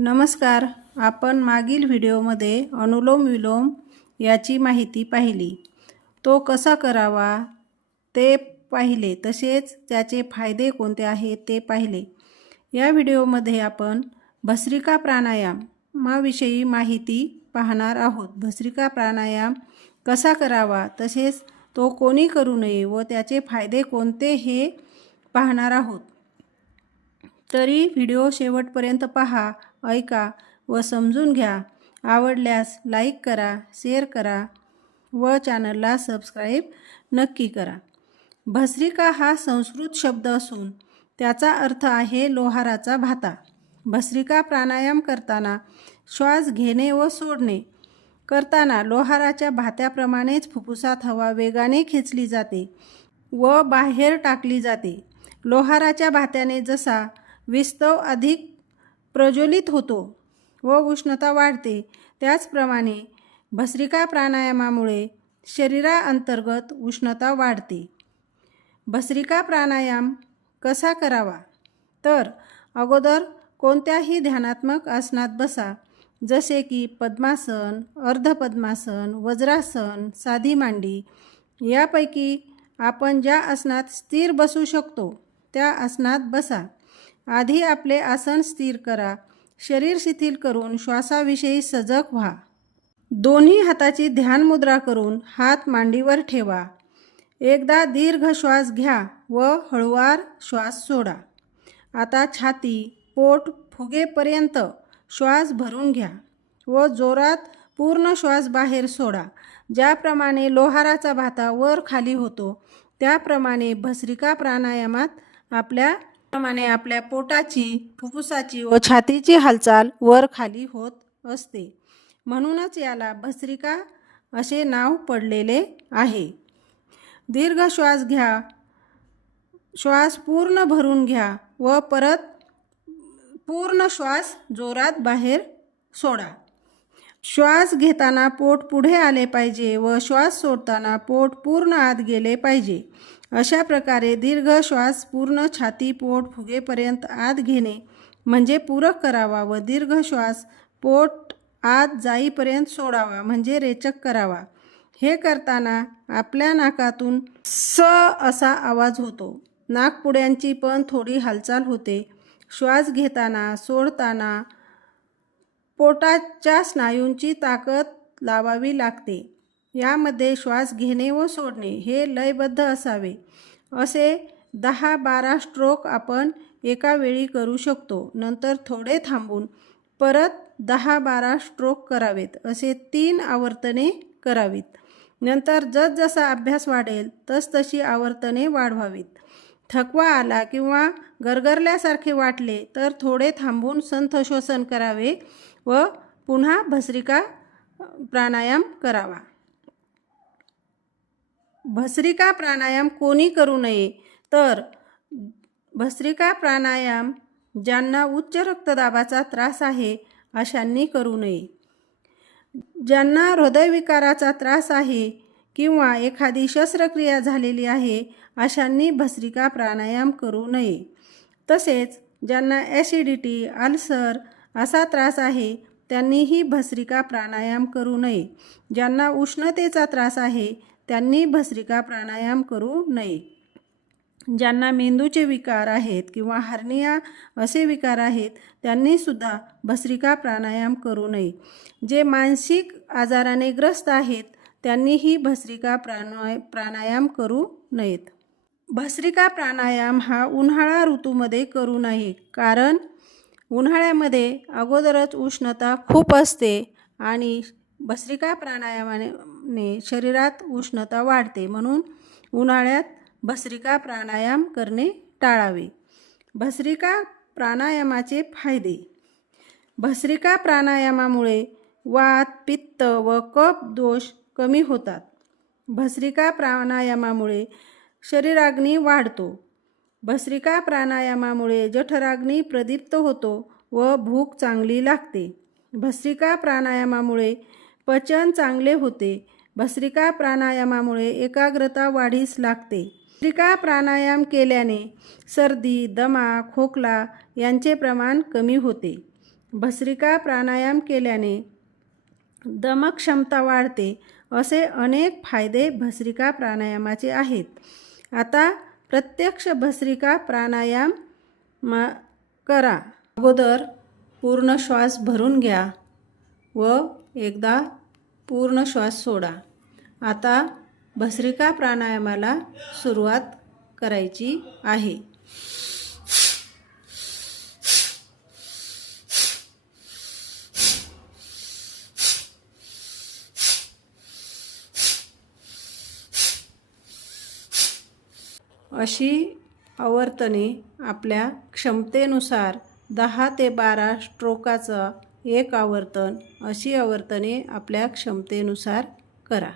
नमस्कार. आपण मागील व्हिडिओमध्ये अनुलोम विलोम याची माहिती पाहिली. तो कसा करावा ते पाहिले तसेच त्याचे फायदे कोणते आहेत ते पाहिले. या व्हिडिओमध्ये आपण भस्रिका प्राणायामाविषयी माहिती पाहणार आहोत. भस्रिका प्राणायाम कसा करावा तसेच तो कोणी करू नये व त्याचे फायदे कोणते हे पाहणार आहोत. तरी व्हिडिओ शेवटपर्यंत पहा ऐका व समजून घ्या. आवडल्यास लाईक करा शेअर करा व चॅनलला सबस्क्राईब नक्की करा. भस्रिका हा संस्कृत शब्द असून त्याचा अर्थ आहे लोहाराचा भाता. भस्रिका प्राणायाम करताना श्वास घेणे व सोडणे. करताना लोहाराच्या भात्याप्रमाणेच फुफ्फुसात हवा वेगाने खेचली जाते व बाहेर टाकली जाते. लोहाराच्या भात्याने जसा विस्तव अधिक प्रज्वलित होतो व उष्णता वाढते. त्याचप्रमाणे भस्रिका प्राणायामामुळे शरीराअंतर्गत उष्णता वाढते. भस्रिका प्राणायाम कसा करावा? तर अगोदर कोणत्याही ध्यानात्मक आसनात बसा जसे की पद्मासन अर्धपद्मासन वज्रासन साधी मांडी. यापैकी आपण ज्या आसनात स्थिर बसू शकतो त्या आसनात बसा. आधी आपले आसन स्थिर करा. शरीर शिथिल करून श्वासाविषयी सजग व्हा. दोन्ही हाताची ध्यान मुद्रा करून हात मांडीवर ठेवा. एकदा दीर्घ श्वास घ्या व हळुवार श्वास सोडा. आता छाती पोट फुगेपर्यंत श्वास भरून घ्या व जोरात पूर्ण श्वास बाहेर सोडा. ज्याप्रमाणे लोहाराचा भाता वर खाली होतो त्याप्रमाणे भस्रिका प्राणायामात आपल्या प्रमाणे आपल्या पोटाची फुफ्फुसाची व छातीची हालचाल वर खाली होत असते. म्हणूनच याला भस्त्रिका असे नाव पडलेले आहे. दीर्घ श्वास घ्या श्वास पूर्ण भरून घ्या व परत पूर्ण श्वास जोरात बाहेर सोडा. श्वास घेताना पोट पुढे आले पाहिजे व श्वास सोडताना पोट पूर्ण आत गेले पाहिजे. अशा प्रकारे दीर्घ श्वास पूर्ण छाती पोट फुगेपर्यंत आत घेणे म्हणजे पूरक करावा व दीर्घ श्वास पोट आत जाईपर्यंत सोडावा म्हणजे रेचक करावा. हे करताना आपल्या नाकातून स असा आवाज होतो. नाकपुड्यांची पण थोडी हालचाल होते. श्वास घेताना सोडताना पोटाच्या स्नायूंची ताकद लावावी लागते. यामध्ये श्वास घेणे व सोडणे हे लयबद्ध असावे. असे दहा बारा स्ट्रोक आपण एका वेळी करू शकतो. नंतर थोडे थांबून परत दहा बारा स्ट्रोक करावेत. असे तीन आवर्तने करावीत. नंतर जसजसा अभ्यास वाढेल तसतशी आवर्तने वाढवावीत. थकवा आला किंवा गरगरल्यासारखे वाटले तर थोडे थांबून संथ श्वसन करावे. व पुन्हा भस्रिका प्राणायाम करावा. भस्रिका प्राणायाम कोणी करू नये? तर भस्रिका प्राणायाम ज्यांना उच्च रक्तदाबाचा त्रास आहे अशांनी करू नये. ज्यांना हृदयविकाराचा त्रास आहे किंवा एखादी शस्त्रक्रिया झालेली आहे अशांनी भस्रिका प्राणायाम करू नये. तसेच ज्यांना ॲसिडिटी अल्सर असा त्रास आहे त्यांनीही भस्रिका प्राणायाम करू नये. ज्यांना उष्णतेचा त्रास आहे त्यांनी भस्रिका प्राणायाम करू नये. ज्यांना मेंदूचे विकार आहेत किंवा हर्निया असे विकार आहेत त्यांनीसुद्धा भस्रिका प्राणायाम करू नये. जे मानसिक आजाराने ग्रस्त आहेत त्यांनीही भस्रिका प्राणाय प्राणायाम करू नयेत. भस्रिका प्राणायाम हा उन्हाळा ऋतूमध्ये करू नये कारण उन्हाळ्यामध्ये अगोदरच उष्णता खूप असते आणि भस्रिका प्राणायामाने शरीरात उष्णता वाढते. म्हणून उन्हाळ्यात भस्रिका प्राणायाम करणे टाळावे. भस्रिका प्राणायामाचे फायदे. भस्रिका प्राणायामामुळे वात पित्त व कप दोष कमी होतात. भस्रिका प्राणायामामुळे शरीराग्नी वाढतो. भस्रिका प्राणायामामुळे जठराग्नी प्रदीप्त होतो व भूक चांगली लागते. भस्रिका प्राणायामामुळे पचन चांगले होते. भस्रिका प्राणायामामुळे एकाग्रता वाढीस लागते. भस्रिका प्राणायाम केल्याने सर्दी दमा खोकला यांचे प्रमाण कमी होते. भस्त्रिका प्राणायाम केल्याने दमक्षमता वाढते असे अनेक फायदे भस्त्रिका प्राणायामाचे आहेत. आता प्रत्यक्ष भस्रिका प्राणायाम मा करा. अगोदर पूर्ण श्वास भरून घ्या व एकदा पूर्ण श्वास सोडा. आता भस्त्रिका प्राणायामाला सुरुवात करायची आहे. अशी आवर्तने आपल्या क्षमतेनुसार दहा ते बारा स्ट्रोकाचं एक आवर्तन अशी आवर्तने आपल्या क्षमतेनुसार करा.